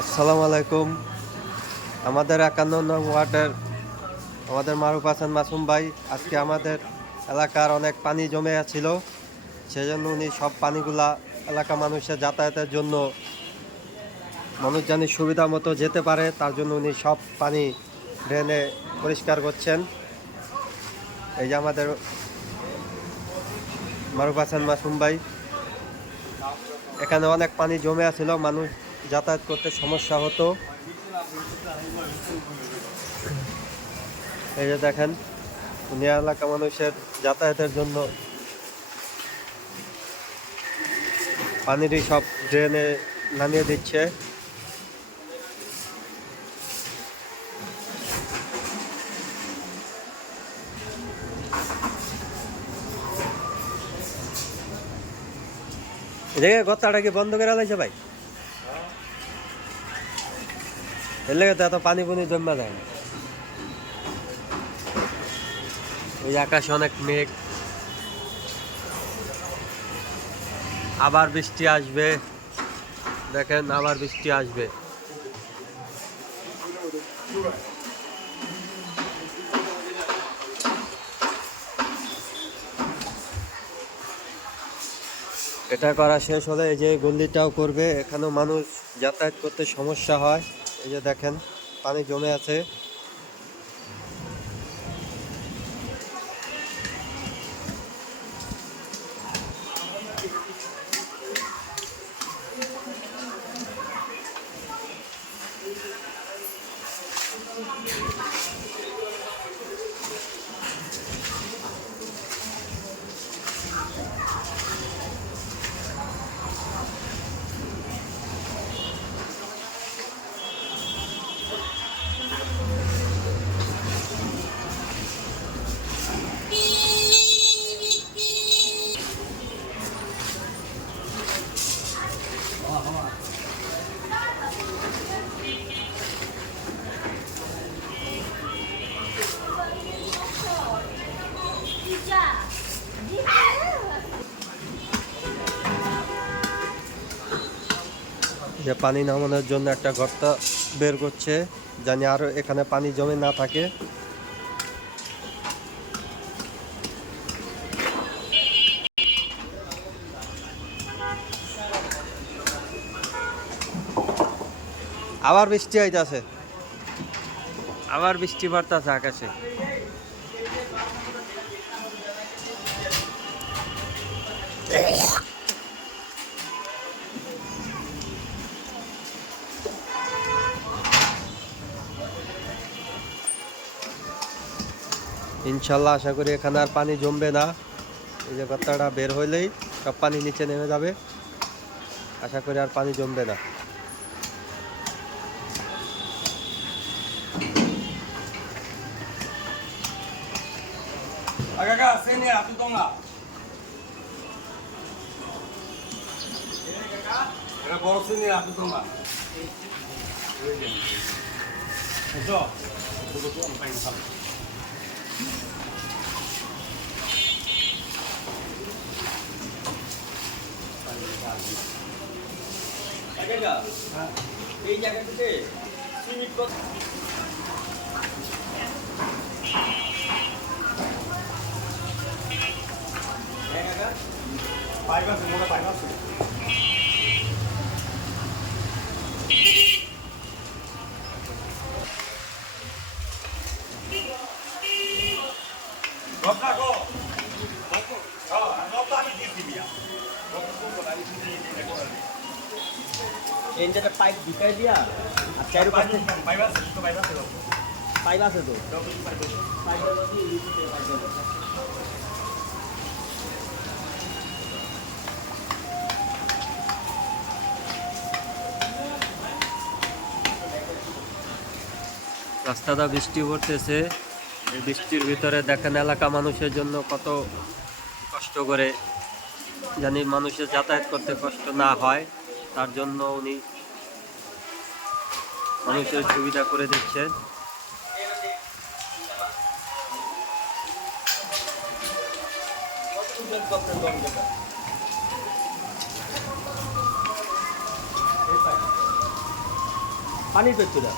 আসসালামু আলাইকুম। আমাদের 51 নং ওয়ার্ডের আমাদের মারুফ হাসান মাসুম ভাই আজকে আমাদের এলাকার অনেক পানি জমে ছিল, সেজন্য উনি সব পানিগুলা এলাকা মানুষের যাতায়াতের জন্য মানুষ জানি সুবিধা মতো যেতে পারে তার জন্য উনি সব পানি ড্রেনে পরিষ্কার করছেন। এই যে আমাদের মারুফ হাসান মাসুম ভাই, এখানে অনেক পানি জমে ছিল, মানুষ যাতায়াত করতে সমস্যা হতো। এই যে দেখেন উনি এলাকা মানুষের যাতায়াতের জন্য পানিরই সব ড্রেনে নামিয়ে দিচ্ছে। এদিকে গত্তাটা কি বন্ধ করে লাইছে ভাই? এর লেগে তো এত পানি পুনি জমা যায় না। ওই আকাশে অনেক মেঘ, আবার বৃষ্টি আসবে। দেখেন আবার বৃষ্টি আসবে। এটা করা শেষ হলে এই যে গল্লিটাও করবে, এখানেও মানুষ যাতায়াত করতে সমস্যা হয়। এই যে দেখেন পানি জমে আছে। যে পানি নামানোর জন্য একটা গর্ত বের করছে, জানি আরো এখানে পানি জমে না থাকে। আবার বৃষ্টি হইতাছে, আবার বৃষ্টি পড়তাছে আকাশে। ইনশাল্লাহ আশা করি এখানে আর পানি জমবে না। এই যে গর্তটা বের হইলেই সব পানি নিচে নেমে যাবে, আশা করি আর পানি জমবে না। এই জায়গাটাতে সিমেন্ট পাইপ আছে, মোটা পাইপ আছে। পাইপ ঢুকাই দিয়া আর চার পাশে পাইপ আছে, পাইপ আছে তো রাস্তাটা বৃষ্টি পড়তেছে। এই বৃষ্টির ভিতরে দেখেন এলাকা মানুষের জন্য কত কষ্ট করে, জানি মানুষের যাতায়াত করতে কষ্ট না হয় তার জন্য উনি মানুষের সুবিধা করে দিচ্ছেন। পানির পেট তুলে